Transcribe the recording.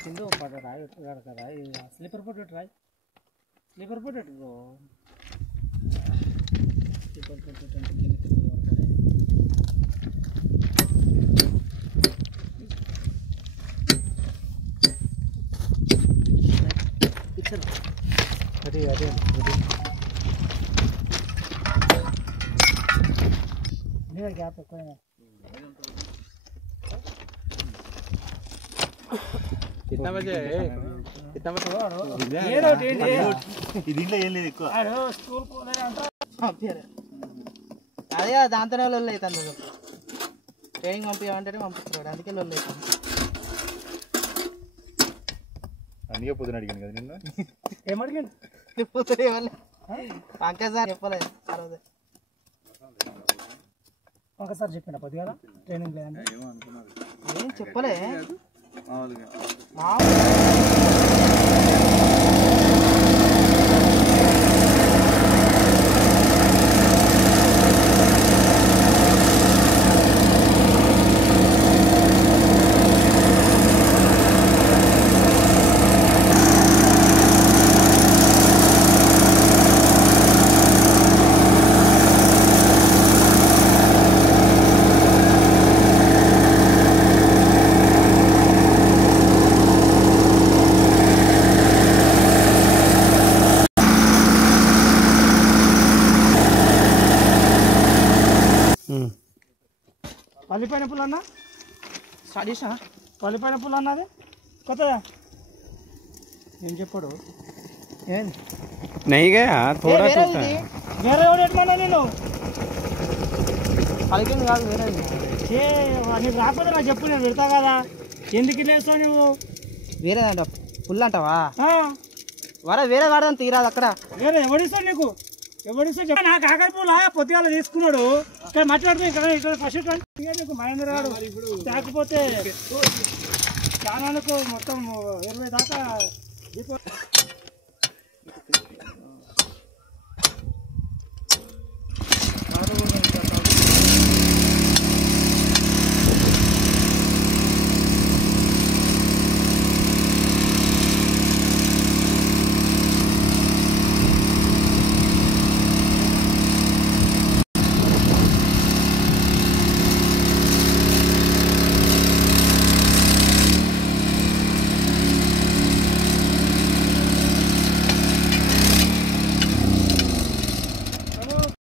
కింద పడ రాయి కదా స్లీపర్ పోటీ రాయి స్లీపర్ పోటీ బ్రో స్లీపర్ పోటీ అదే అదే नहीं गैप है कोई नहीं कितना बजे ये रोटी ఇది ఇంట్లో ఏం లేదు ఎక్కువ అరే స్కూల్ పోలే అంట పంపియాలి అదే దాంతనే లొల్లి అయితంది ట్రైనింగ్ పంపియమంటేనే పంపిస్తాడు అందుకే లొల్లి అయితంది అనిగా పొద్దున అడిగాను కదా నిన్న ఏం అడిగాను పొద్దున ఏమన్నా పంకజ్ సార్ చెప్పలేదు ఆ రోజు ఒకసారి చెప్పిన పొద్దుగాల ట్రైనింగ్ లేదంటే ఏం చెప్పలే పల్లిపైన పుల్ల అన్న స్టార్ట్ చేసా పల్లిపైన పుల్ల అన్నది కొత్తదా ఏం చెప్పాడు ఏంది వేరే ఎట్లా నేను పలికింది కాదు వేరే నీకు రాకపోతే నాకు చెప్పు నేను పెడతా కదా ఎందుకు లేస్తావు నువ్వు వేరేదంట పుల్ల అంటావా వేరే వాడదాం తీరాదు అక్కడ వేరే ఎవడిస్తావు నీకు ఎవరిస్తా చెప్ప నాకు ఆకలి పూల పొద్దుగాల తీసుకున్నాడు ఇక్కడ మాట్లాడుతూ ఇక్కడ ఫస్ట్ నీకు మహేంద్ర గారు లేకపోతే చాలాకు మొత్తం 20 దాకా